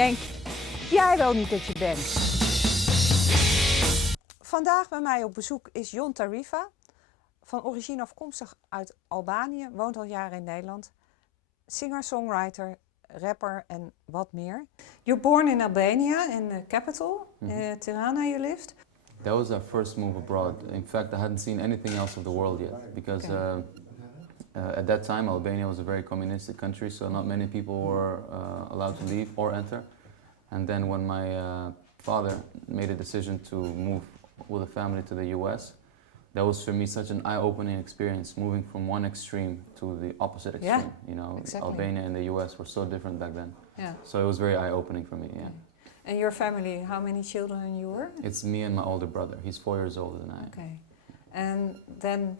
denk jij wel niet dat je bent. Vandaag bij mij op bezoek is Jon Tarifa. Van origine afkomstig uit Albanië, woont al jaren in Nederland. Singer-songwriter, rapper en wat meer. You're born in Albania, in the capital, Tirana you lived. That was our first move abroad. In fact, I hadn't seen anything else of the world yet, because at that time Albania was a very communistic country, so not many people were allowed to leave or enter. And then when my father made a decision to move with a family to the US, that was for me such an eye-opening experience, moving from one extreme to the opposite extreme. Yeah, you know, exactly. Albania and the US were so different back then. Yeah. So it was very eye-opening for me, yeah. And your family, how many children you were? It's me and my older brother. He's 4 years older than I am. Okay. And then,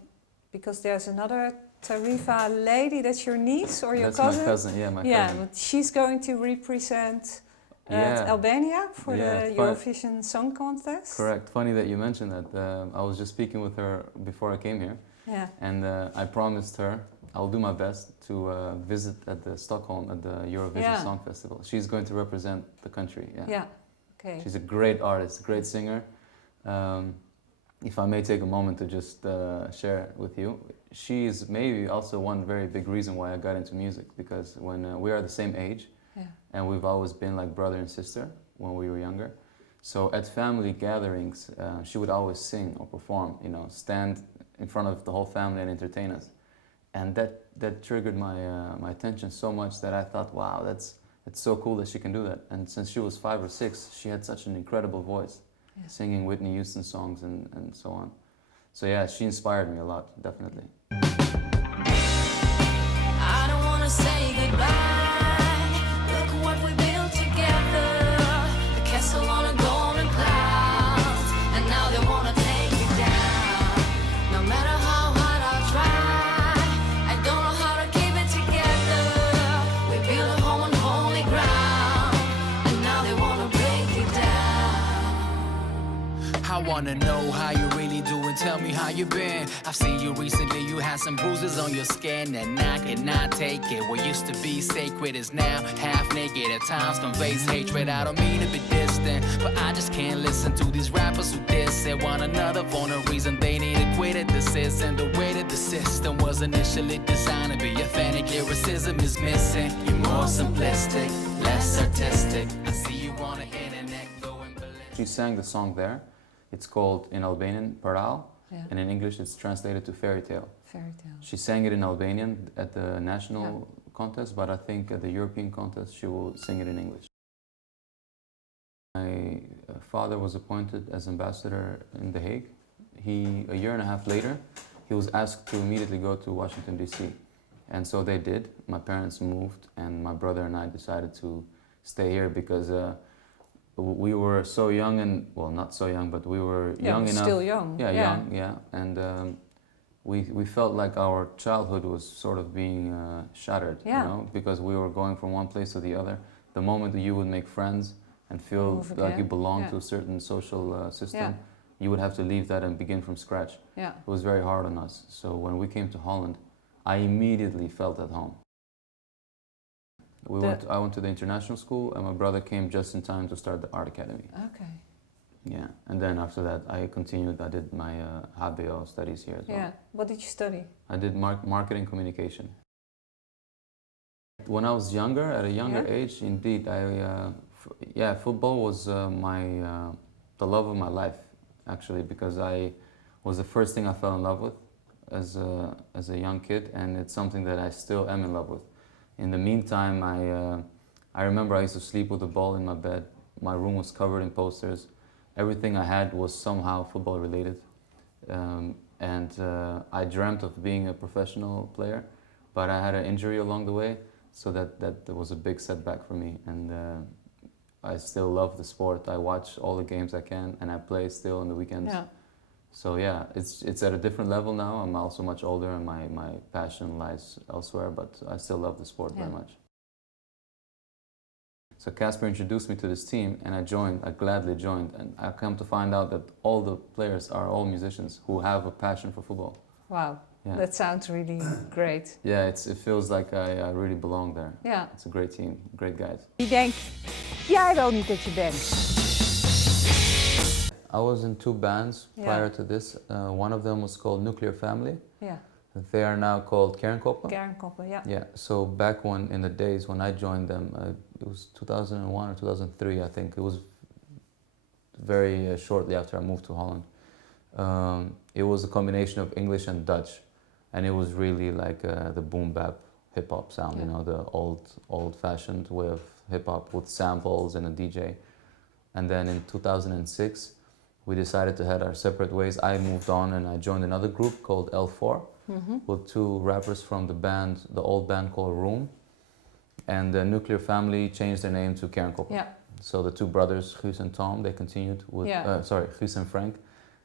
because there's another Tarifa lady, that's your niece or your cousin? That's my cousin, yeah, my cousin. Yeah, but she's going to represent Albania for the Eurovision Song Contest. Correct. Funny that you mentioned that. I was just speaking with her before I came here. Yeah. And I promised her I'll do my best to visit at the Stockholm at the Eurovision Song Festival. She's going to represent the country. Yeah. Yeah. Okay. She's a great artist, a great singer. If I may take a moment to just share with you, she is maybe also one very big reason why I got into music, because when we are the same age, and we've always been like brother and sister when we were younger. So at family gatherings, she would always sing or perform, you know, stand in front of the whole family and entertain us. And that triggered my attention so much that I thought, wow, it's so cool that she can do that. And since she was 5 or 6, she had such an incredible voice, singing Whitney Houston songs and so on. So yeah, she inspired me a lot, definitely. I don't want to say goodbye. Look what we built together. The castle on a golden cloud. And now they want to take it down. No matter how hard I try, I don't know how to keep it together. We built a home on holy ground. And now they want to break it down. I wanna know how you really doing, tell me how you been. I've seen you recently, you had some bruises on your skin, and I cannot take it. What used to be sacred is now half naked. At times conveys hatred, I don't mean to be distant, but I just can't listen to these rappers who diss at one another for no reason. They need to quit it, this isn't the way that the system was initially designed to be. Authentic lyricism is missing. You're more simplistic, less artistic. I see you on the internet going ballistic. She sang the song there. It's called in Albanian Paral, and in English it's translated to fairy tale. Fairy tale. She sang it in Albanian at the national contest, but I think at the European contest she will sing it in English. My father was appointed as ambassador in The Hague. A year and a half later, he was asked to immediately go to Washington, D.C. And so they did. My parents moved, and my brother and I decided to stay here because we were so young, and well, not so young, but we were young enough. Still young. Young, and we felt like our childhood was sort of being shattered, you know, because we were going from one place to the other. The moment that you would make friends and feel like you belong to a certain social system, you would have to leave that and begin from scratch. It was very hard on us. So when we came to Holland, I immediately felt at home. I went to the international school, and my brother came just in time to start the art academy. Okay. Yeah, and then after that I continued. I did my HBO studies here as well. Yeah. What did you study? I did marketing communication. When I was younger, at a younger age, indeed, football was the love of my life, actually, because I was the first thing I fell in love with as a young kid, and it's something that I still am in love with. In the meantime, I remember I used to sleep with a ball in my bed. My room was covered in posters. Everything I had was somehow football related. I dreamt of being a professional player, but I had an injury along the way, so that was a big setback for me. And I still love the sport. I watch all the games I can, and I play still on the weekends. Yeah. So yeah, it's at a different level now. I'm also much older, and my passion lies elsewhere, but I still love the sport very much. So Casper introduced me to this team, and I gladly joined, and I come to find out that all the players are all musicians who have a passion for football. Wow, that sounds really great. Yeah, it feels like I really belong there. Yeah. It's a great team, great guys. Ik denk jij wel niet dat je bent? I was in 2 bands prior Yeah. to this. One of them was called Nuclear Family. Ja, They are now called Kernkoppen. kernkoppen, ja. Yeah, so back in the days when I joined them, it was 2001 or 2003, I think. It was very shortly after I moved to Holland. It was a combination of English and Dutch, and it was really like the boom bap hip hop sound, Yeah. you know, the old-fashioned way of hip hop with samples and a DJ. And then in 2006, we decided to head our separate ways. I moved on and I joined another group called L4 with 2 rappers from the old band called Room. And the Nuclear Family changed their name to Kernkoppen. Ja, So the 2 brothers, Guus and Tom, they continued with, Yeah. Guus and Frank,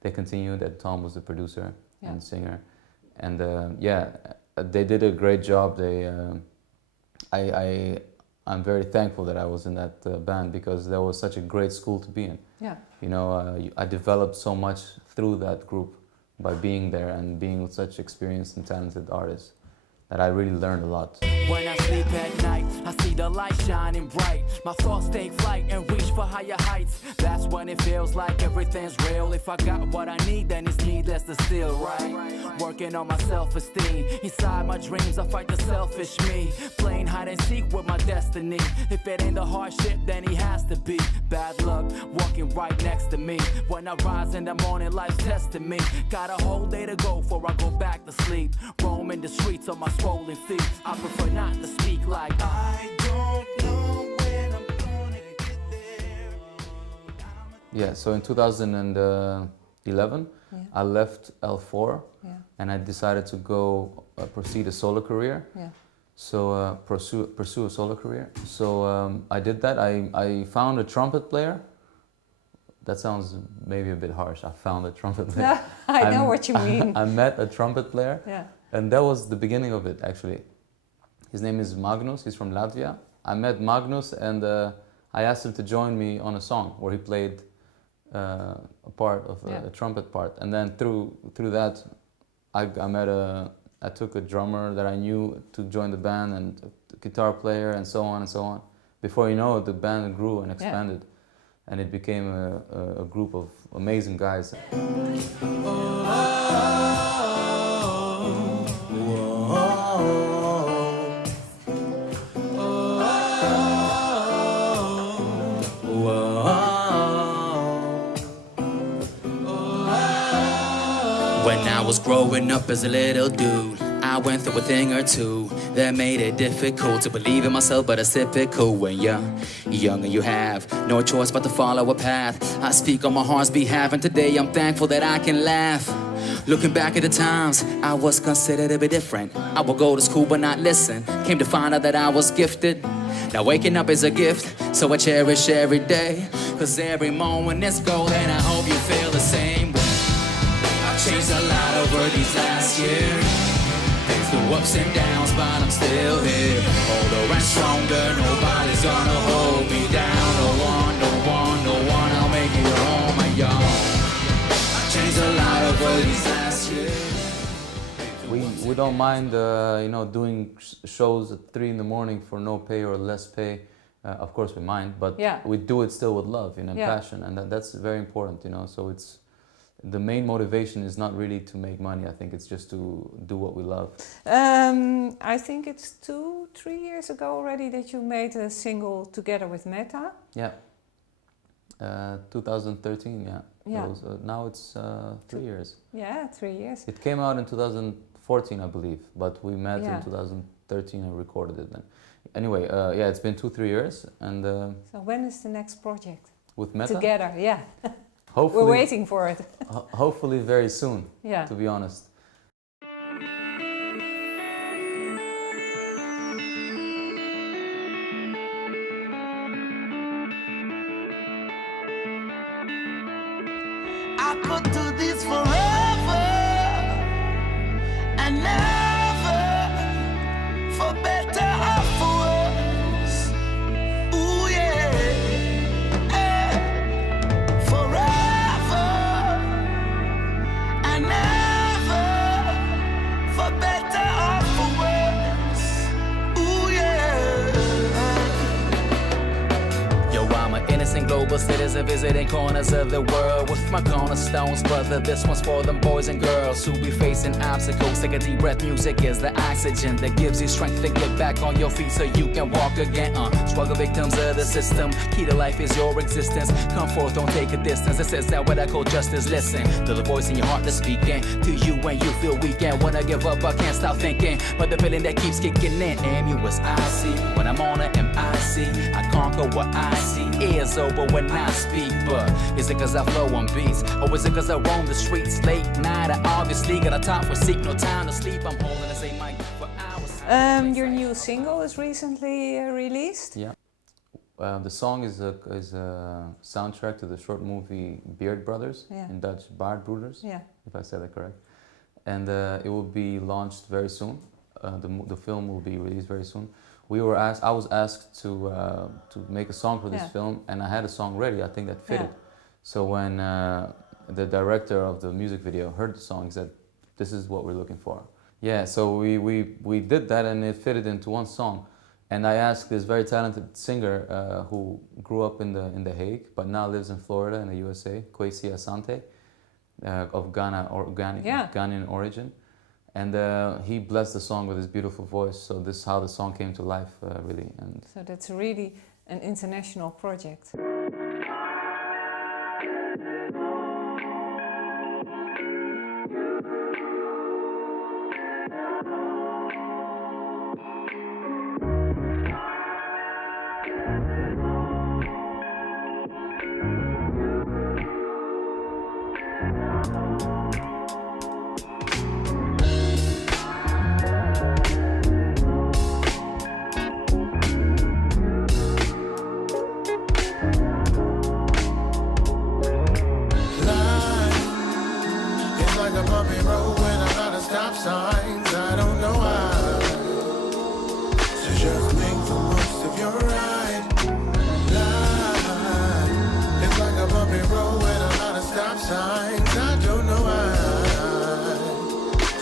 they continued, and Tom was the producer Yeah. and singer. And they did a great job. I'm very thankful that I was in that band because that was such a great school to be in. ja. You know, I developed so much through that group by being there and being with such experienced and talented artists that I really learned a lot. When I sleep at night, I see the light shining bright. My thoughts take flight and reach for higher heights. That's when it feels like everything's real. If I got what I need, then it's needless to steal, right? Working on my self-esteem. Inside my dreams, I fight the selfish me. Playing hide and seek with my destiny. If it ain't the hardship, then he has to be. Bad luck, walking right next to me. When I rise in the morning, life's testing me. Got a whole day to go before I go back to sleep. Roaming the streets on my swollen feet. I prefer not to speak like I don't know when I'm gonna get there. Yeah, so in 2011, I left L4 and I decided to go proceed a solo career. Yeah. So pursue a solo career. So I did that. I found a trumpet player. That sounds maybe a bit harsh. I found a trumpet player. I know what you mean. I met a trumpet player. Yeah. And that was the beginning of it, actually. His name is Magnus, he's from Latvia. I met Magnus and I asked him to join me on a song where he played a part of a trumpet part. And then through that, I took a drummer that I knew to join the band and a guitar player and so on and so on. Before you know it, the band grew and expanded. And it became a group of amazing guys. When I was growing up as a little dude, I went through a thing or two that made it difficult to believe in myself, but it's typical when you're young and you have no choice but to follow a path. I speak on my heart's behalf, and today I'm thankful that I can laugh. Looking back at the times, I was considered a bit different. I would go to school but not listen. Came to find out that I was gifted. Now waking up is a gift, so I cherish every day. Cause every moment is gold, and I hope you feel the same way. I've changed a lot over these last years. Been through ups and downs, but I'm still here. Older and stronger, nobody's gonna hold me down. No one, no one, no one, I'll make it on my own. I've changed a lot over these last years. We don't mind, you know, doing shows at 3 in the morning for no pay or less pay. Of course we mind, but we do it still with love, you know, and passion, and that's very important, you know. So it's the main motivation is not really to make money. I think it's just to do what we love. I think it's 2-3 years ago already that you made a single together with Meta. Yeah. 2013, yeah. Yeah. Now it's 3 years. Yeah, 3 years. It came out in 2014, I believe, but we met Yeah. in 2013 and recorded it then. Anyway, yeah, it's been 2-3 years, and So when is the next project? with Meta, Together, yeah. hopefully, We're waiting for it. hopefully very soon. Yeah. To be honest. I could do this forever and never, for better or for worse. Ooh yeah, forever and never, for better or for worse. Ooh yeah. Yo, global citizen visiting corners of the world with my cornerstones, brother. This one's for them boys and girls who be facing obstacles. Take a deep breath, music is the oxygen that gives you strength to get back on your feet so you can walk again. Struggle victims of the system, key to life is your existence. Come forth, don't take a distance. It says that what I call justice, listen to the voice in your heart that's speaking to you when you feel weak and wanna give up, I can't stop thinking. But the feeling that keeps kicking in, ambulance I see when I'm on a MIC. I conquer what I see, ears over when I speak. But is it cause I flow on beats, or is it cause I roam the streets late night? I obviously got a time for seek, no time to sleep. I'm holding the same mic for hours. Your new single is recently released. Yeah. The song is a soundtrack to the short movie Beard Brothers, Yeah. in Dutch Baardbroeders, Yeah. if I said that correct. And it will be launched very soon. The film will be released very soon. I was asked to make a song for this Yeah. film, and I had a song ready. I think that fitted. Yeah. So when the director of the music video heard the song, he said, "This is what we're looking for." Yeah. So we did that, and it fitted into one song. And I asked this very talented singer who grew up in The Hague, but now lives in Florida in the USA, Kwesi Asante, of Ghanaian origin. And he blessed the song with his beautiful voice. So this is how the song came to life, really. And So that's really an international project. It's like a bumpy road with a lot of stop signs. I don't know why. So just make the most of your ride. It's like a bumpy road with a lot of stop signs. I don't know why.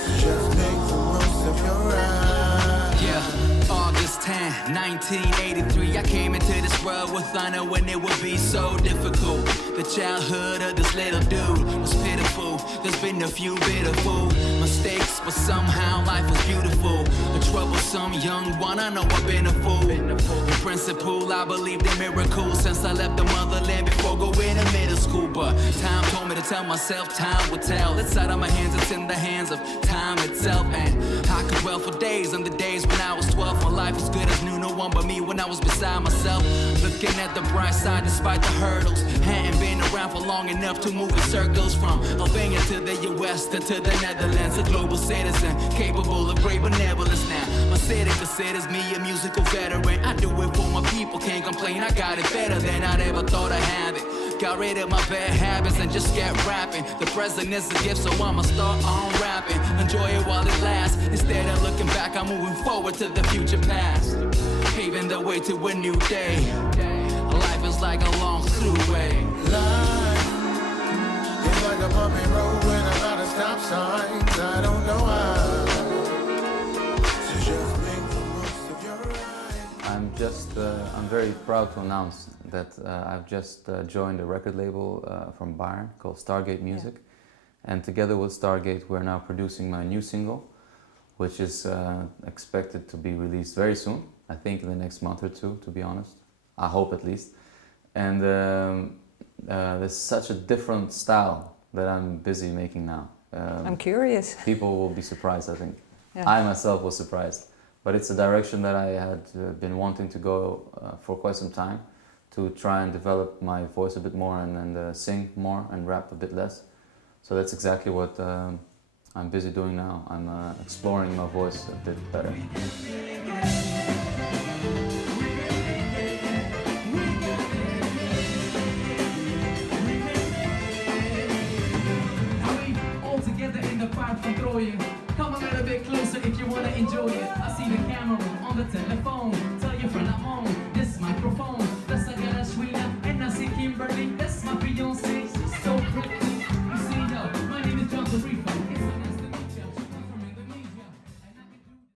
So just make the most of your ride. Yeah, August 10, 1983, I came into this world with honor when it would be so difficult. The childhood of this little dude was pitiful. There's been a few pitiful mistakes, but somehow life was beautiful. A troublesome young one, I know I've been a fool. In principle, I believed in miracles since I left the motherland before going to middle school. But time told me to tell myself, time would tell. It's out of my hands, it's in the hands of time itself. And I could dwell for days on the days when I was 12. My life was good as new, no one but me when I was beside myself. Looking at the bright side despite the hurdles. Hadn't been around for long enough to move in circles. From Albania to the US to the Netherlands. A global citizen, capable of great benevolence now. My city considers me a musical veteran. I do it for my people, can't complain. I got it better than I'd ever thought I'd have it. Got rid of my bad habits and just get rapping. The present is a gift, so I'ma start on rapping. Enjoy it while it lasts. Instead of looking back, I'm moving forward to the future past. Paving the way to a new day. Life is like a long throughway. Life is like a bumpy road with a lot of stop signs. I don't know why. So just make the most of your ride. I'm very proud to announce that I've just joined a record label from Bayern called Stargate Music. Yeah. And together with Stargate, we're now producing my new single, which is expected to be released very soon. I think in the next month or two, to be honest. I hope at least. And there's such a different style that I'm busy making now. I'm curious. People will be surprised, I think. Yeah. I myself was surprised. But it's a direction that I had been wanting to go for quite some time, to try and develop my voice a bit more and sing more and rap a bit less. So that's exactly what I'm busy doing now. I'm exploring my voice a bit better. All together in the park from Troje. Come a little bit closer if you wanna enjoy it. I see the camera on the telephone. Tell your friend I'm on this microphone. That's a girl Sweden and I see Kimberly. That's my fiancé. She's so pretty. You see, yo, my name is Jon Tarifa.